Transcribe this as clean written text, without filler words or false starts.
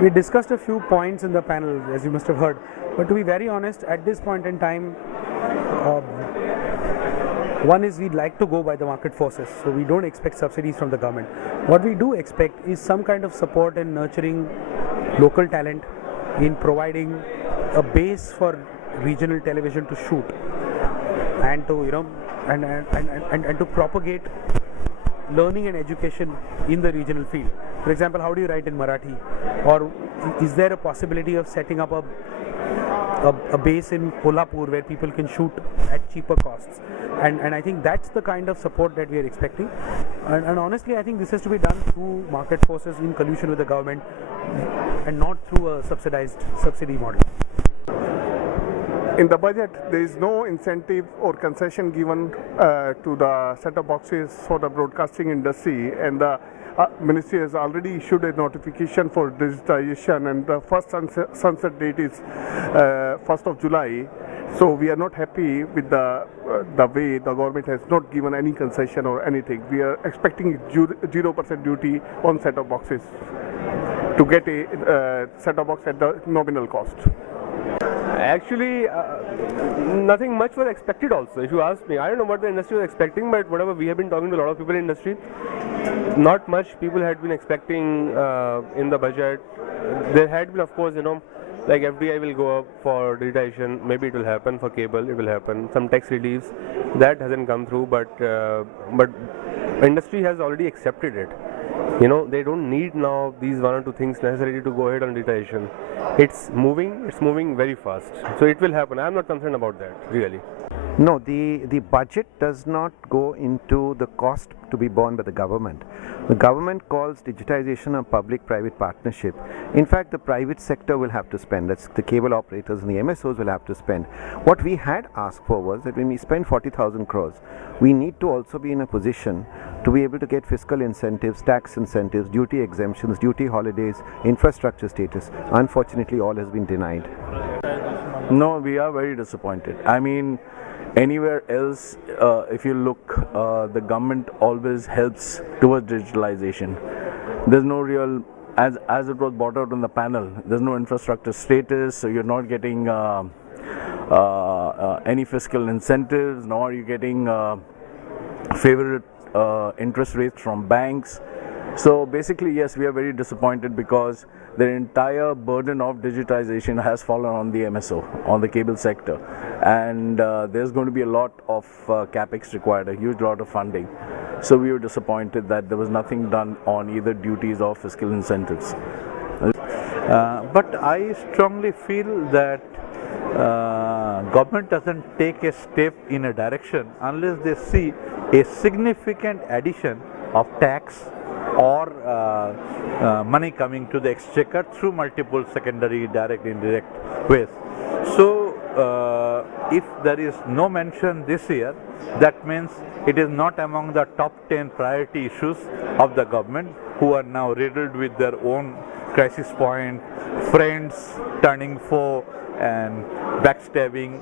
We discussed a few points in the panel, as you must have heard, but to be very honest, at this point in time, one is we'd like to go by the market forces, so we don't expect subsidies from the government. What we do expect is some kind of support in nurturing local talent, in providing a base for regional television to shoot, and to and to propagate learning and education in the regional field. For example, how do you write in Marathi, or is there a possibility of setting up a base in Kolhapur where people can shoot at cheaper costs? And I think that's the kind of support that we are expecting. And honestly, I think this has to be done through market forces in collusion with the government, and not through a subsidy model. In the budget, there is no incentive or concession given to the set-top boxes for the broadcasting industry, and the Ministry has already issued a notification for digitization, and the first sunset date is 1st of July. So we are not happy with the way the government has not given any concession or anything. We are expecting 0% duty on set-top boxes to get a set-top box at the nominal cost. Actually, nothing much was expected also, if you ask me. I don't know what the industry was expecting, but whatever, we have been talking to a lot of people in the industry, not much people had been expecting in the budget. There had been, of course, like FDI will go up for digitization, maybe it will happen for cable, it will happen, some tax reliefs, that hasn't come through, but industry has already accepted it. They don't need now these one or two things necessarily to go ahead on digitization. It's moving very fast. So it will happen. I'm not concerned about that, really. No, the budget does not go into the cost to be borne by the government. The government calls digitization a public-private partnership. In fact, the private sector will have to spend. That's the cable operators and the MSOs will have to spend. What we had asked for was that when we spend 40,000 crores, we need to also be in a position to be able to get fiscal incentives, tax incentives, duty exemptions, duty holidays, infrastructure status. Unfortunately, all has been denied. No, we are very disappointed. I mean, anywhere else, if you look, the government always helps towards digitalization. There's no real, as it was brought out in the panel, there's no infrastructure status, so you're not getting any fiscal incentives, nor are you getting favorite interest rates from banks. So basically, yes, we are very disappointed because the entire burden of digitization has fallen on the MSO, on the cable sector, and there's going to be a lot of capex required, a huge lot of funding. So we were disappointed that there was nothing done on either duties or fiscal incentives. But I strongly feel that government doesn't take a step in a direction unless they see a significant addition of tax or money coming to the exchequer through multiple secondary, direct, indirect ways. So if there is no mention this year, that means it is not among the top 10 priority issues of the government, who are now riddled with their own crisis point, friends turning foe, and backstabbing.